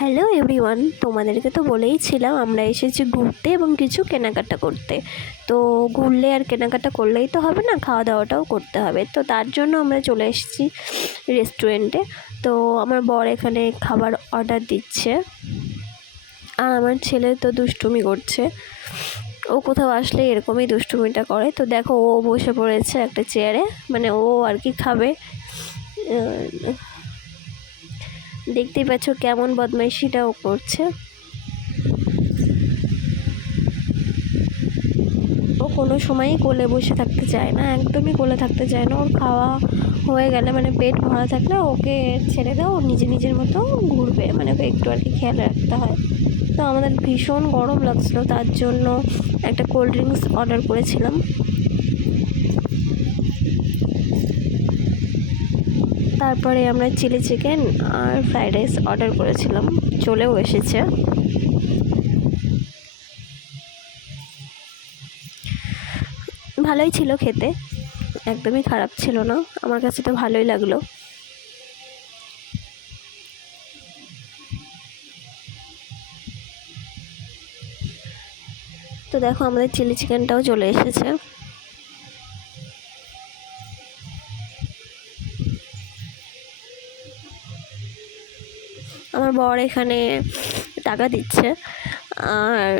Hello everyone, তোমাদেরকে তো বলেইছিলাম আমরা এসেছি ঘুরতে এবং কিছু কেনাকাটা করতে। তো ঘুরলে আর কেনাকাটা করলেই তো হবে না, খাওয়া দাওয়াটাও করতে হবে। তো তার জন্য আমরা চলে এসেছি রেস্টুরেন্টে। তো আমার বর এখানে খাবার অর্ডার দিচ্ছে, আর আমার ছেলে তো দুষ্টুমি করছে। ও কোথাও আসলে এরকমই দুষ্টুমিটা করে। তো দেখো, ও বসে পড়েছে একটা চেয়ারে, মানে ও আর কি খাবে। দেখতেই পাচ্ছ কেমন বদমাইশিটাও করছে। ও কোনো সময়ই কোলে বসে থাকতে চায় না, একদমই কোলে থাকতে চায় না। ওর খাওয়া হয়ে গেলে, মানে পেট ভরা থাকলে ওকে ছেড়ে দাও, ও নিজের মতো ঘুরবে, মানে ওকে একটু আর কি খেয়াল রাখতে হয়। তো আমাদের ভীষণ গরম লাগছিলো, তার জন্য একটা কোল্ড ড্রিঙ্কস অর্ডার করেছিলাম। তারপরে আমরা চিলি চিকেন আর ফ্রাইড রাইস অর্ডার করেছিলাম, চলেও এসেছে। ভালোই ছিল খেতে, একদমই খারাপ ছিল না, আমার কাছে তো ভালোই লাগলো। তো দেখো, আমাদের চিলি চিকেনটাও চলে এসেছে। আমার বর এখানে টাকা দিচ্ছে, আর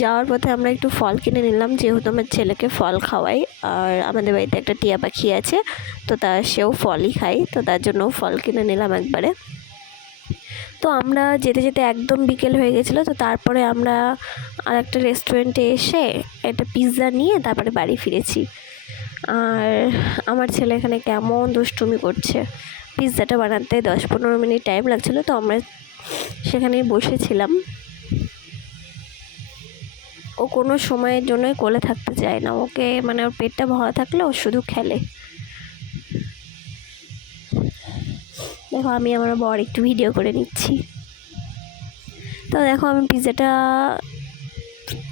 যাওয়ার পথে আমরা একটু ফল কিনে নিলাম, যেহেতু আমার ছেলেকে ফল খাওয়াই। আর আমাদের বাড়িতে একটা টিয়া পাখি আছে, তো সেও ফলই খায়, তো তার জন্য ফল কিনে নিলাম একবারে। তো আমরা যেতে যেতে একদম বিকেল হয়ে গেছিলো। তো তারপরে আমরা আর একটা রেস্টুরেন্টে এসে একটা পিৎজা নিয়ে তারপরে বাড়ি ফিরেছি। আর আমার ছেলে এখানে কেমন দুষ্টুমি করছে। পিৎজাটা বানাতে 10-15 মিনিট টাইম লাগছিলো, তো আমরা সেখানেই বসেছিলাম। ও কোনো সময়ের জন্যই কোলে থাকতে চায় না, ওকে মানে ওর পেটটা ভরা থাকলে ও শুধু খেলে। দেখো, আমি আমার বর একটু ভিডিও করে নিচ্ছি। তো দেখো, আমি পিৎজাটা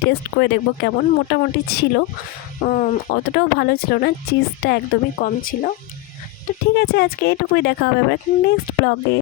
টেস্ট করে দেখবো কেমন। মোটামুটি ছিল, অতটাও ভালো ছিল না, চিজটা একদমই কম ছিল। তো ঠিক আছে, আজকে এটুকুই, দেখা হবে আবার নেক্সট ব্লগে।